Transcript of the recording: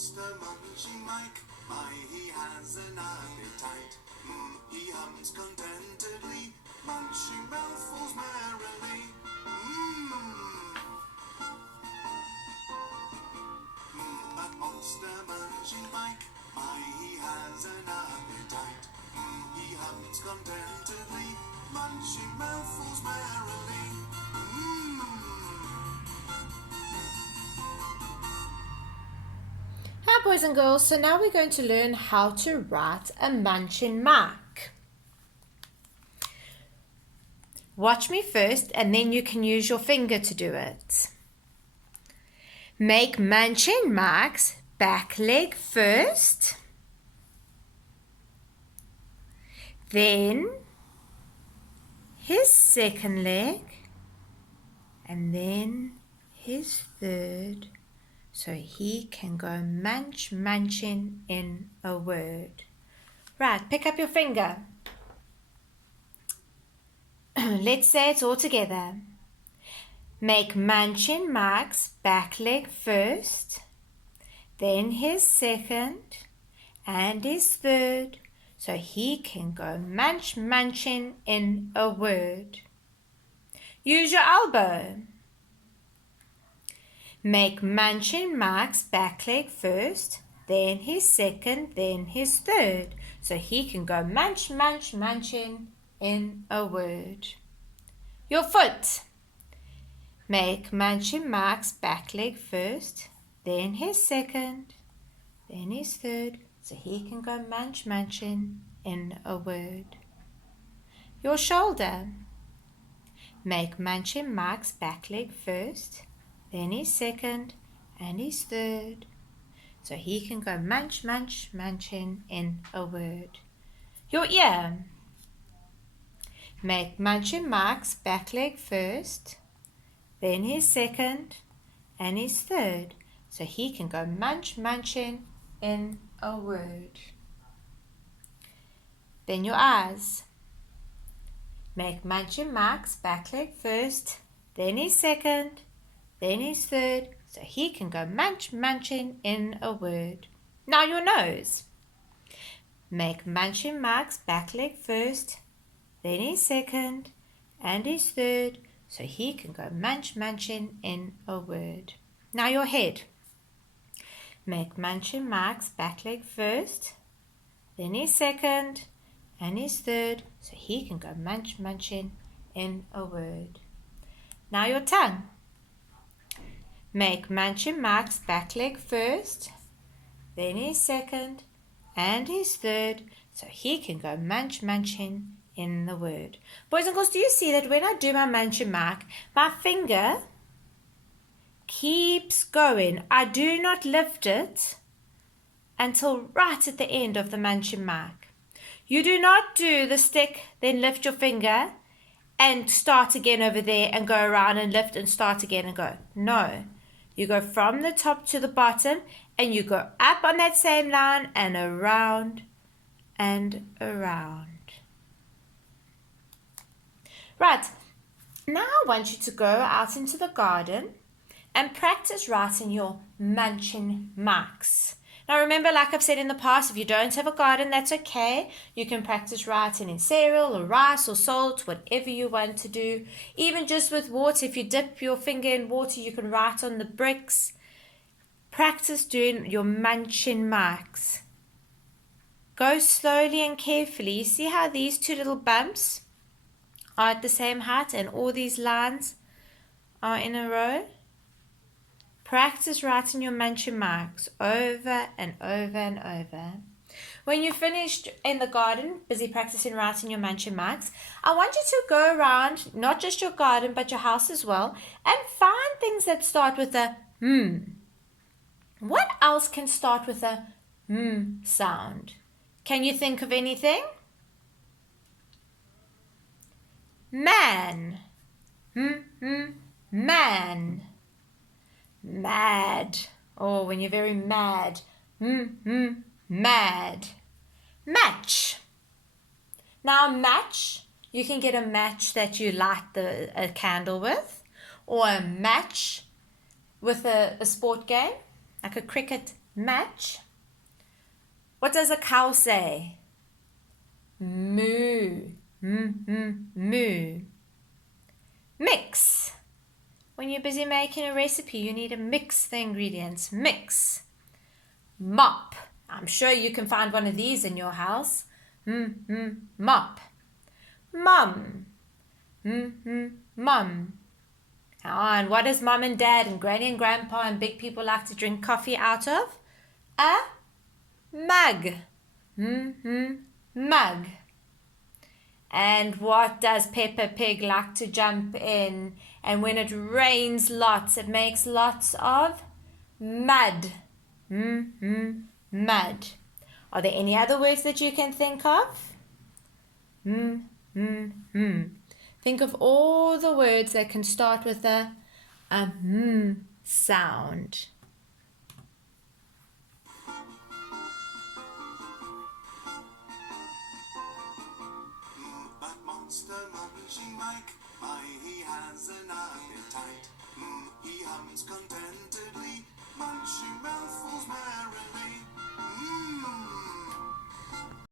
Monster-Munching Mike, my, he has an appetite. He hums contentedly, munching mouthfuls merrily. But Monster-Munching Mike, my, he has an appetite. He hums contentedly, munching mouthfuls merrily. Hi boys and girls, so now we're going to learn how to write a Munching Mike. Watch me first and then you can use your finger to do it. Make Munching Mike's back leg first, then his second leg, and then his third, so he can go munching in a word. Right, pick up your finger. Let's say it all together. Make Munching Mike's back leg first, then his second and his third, so he can go munching in a word. Use your elbow. Make Munching Mike's back leg first, then his second, then his third, so he can go munching in a word. Your foot. Make Munching Mike's back leg first, then his second, then his third, so he can go munching in a word. Your shoulder. Make Munching Mike's back leg first, then his second and his third, so he can go munching in a word. Your ear. Make Munching Mike's back leg first, then his second and his third, so he can go munching in a word. Then your eyes. Make Munching Mike's back leg first, then his second, then his third, so he can go munching in a word. Now your nose. Make Munching Mike's back leg first, then his second and his third, so he can go munching in a word. Now your head. Make Munching Mike's back leg first, then his second and his third, so he can go munching in a word. Now your tongue. Make Munching Mike's back leg first, then his second and his third, so he can go munching in the word. Boys and girls, do you see that when I do my Munching Mike, my finger keeps going. I do not lift it until right at the end of the Munching Mike. You do not do the stick, then lift your finger and start again over there and go around and lift and start again and go. No. You go from the top to the bottom and you go up on that same line and around and around. Right, now I want you to go out into the garden and practice writing your Munching Mikes. Now remember, like I've said in the past, if you don't have a garden, that's okay. You can practice writing in cereal or rice or salt, whatever you want to do. Even just with water, if you dip your finger in water, you can write on the bricks. Practice doing your Munching Mikes. Go slowly and carefully. You see how these two little bumps are at the same height and all these lines are in a row? Practice writing your Munching Mikes over and over and over. When you're finished in the garden, busy practicing writing your Munching Mikes, I want you to go around, not just your garden, but your house as well, and find things that start with a What else can start with a sound? Can you think of anything? Man. Man. Mad. Oh, when you're very mad. Mad. Match. Now match, you can get a match that you light a candle with, or a match with a sport game, like a cricket Match. What does a cow say? Moo. Moo. Mix. When you're busy making a recipe, you need to mix the ingredients. Mix. Mop. I'm sure you can find one of these in your house. Mop. Mum. Mum. And what does mum and dad and granny and grandpa and big people like to drink coffee out of? A mug. Mug. And what does Peppa Pig like to jump in? And when it rains lots, it makes lots of mud. Mud. Are there any other words that you can think of? Think of all the words that can start with a sound. But Monster Munching Mike, he has an appetite. He